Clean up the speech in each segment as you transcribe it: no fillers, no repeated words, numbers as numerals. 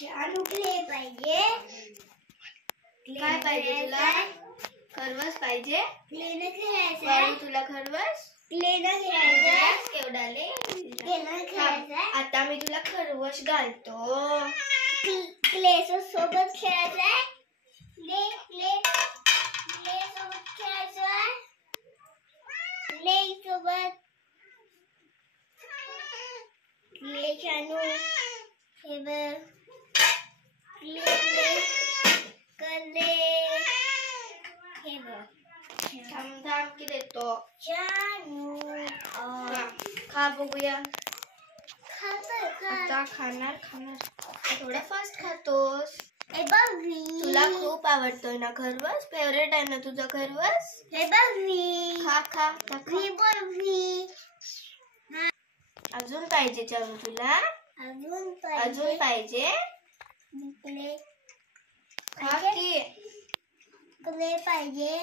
जानू क्ले पाहिजे. काय पाहिजे तुला? खरवस पाहिजे. क्लेनं खेळायचं. बाळू तुला खरवस? क्लेनं खेळायचं. केवढाले? क्लेनं खेळायचं. आता मी तुला खरवस घालतो. क्ले सोबत खेळायचंय. क्ले क्ले क्ले सोबत खेळायचंय. क्ले सोबत क्ले जानू हे बघ. क्ले क्ले क्ले हे बघ. थांब की देतो. जानू खा बघूया. खातोय का? आता खाणार. थोडा फास्ट खातोस. हे बघ व्ही. तुला खूप आवडतोय ना खरवस? फेवरेट आहे ना तुझा खरवस? हे बघ व्ही. खा. व्ही बोल व्ही. अजून पाहिजे जानू तुला? अजून पाहिजे? क्ले खा की. क्ले पाहिजे.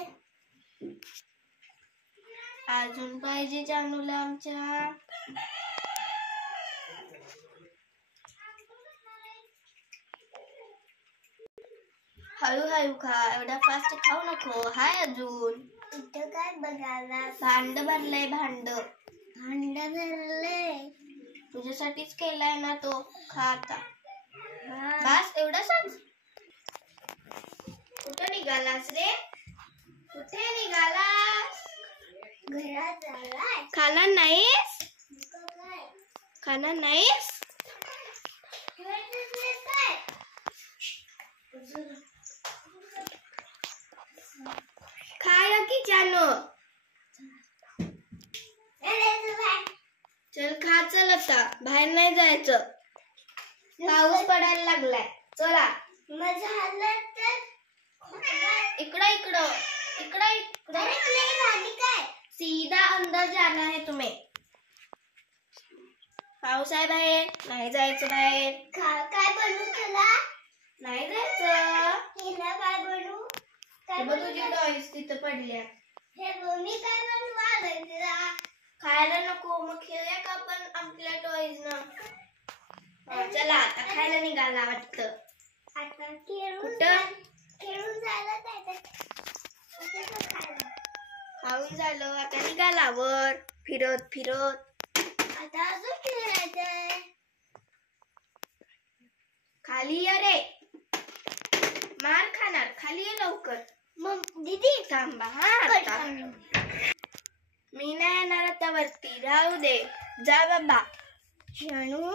अजून पाहिजे जानूला आमच्या. हळूहळू खा. एवढा फास्ट खाऊ नको. हाय अजून. इथं काय बघायला? भांड भरलंय. भांड भरलंय. तुझ्यासाठीच केलाय ना तो. खा आता. बस एवढाच. कुठं निघालास रे? कुठे निघालास? घरात आलाय. खाणार नाहीस? काय? खाणार नाहीस? काय? खाया की जानू. चल खा. चल आता बाहेर नाही जायचं. पाऊस पडायला लागलाय. चला. झालं तर इकडं काय? सीधा अंदर जाना है तुम्हें. पाऊस आहे बाहेर. नाही जायचं बाहेर. काय बनवू तुला? नाही जायचं. हिला काय बनवू? हे बघ तुझी टॉयज तिथं पडल्या. हे बघ मी काय बनवू आलोय तुला. खायला नको. मग खेळूया का आपण आपल्या टॉयज न? चला आता खायला निघाला वाटतं. आता खेळून झालं काय? खाऊन झालं. आता निघाला वर फिरत. आता अजून खेळायचंय. खाली ये रे. मार खाणार. खाली ये लवकर. मग दीदी थांबा. आता मी नाही येणार आता वरती. राहू दे. जा बाबा. जानू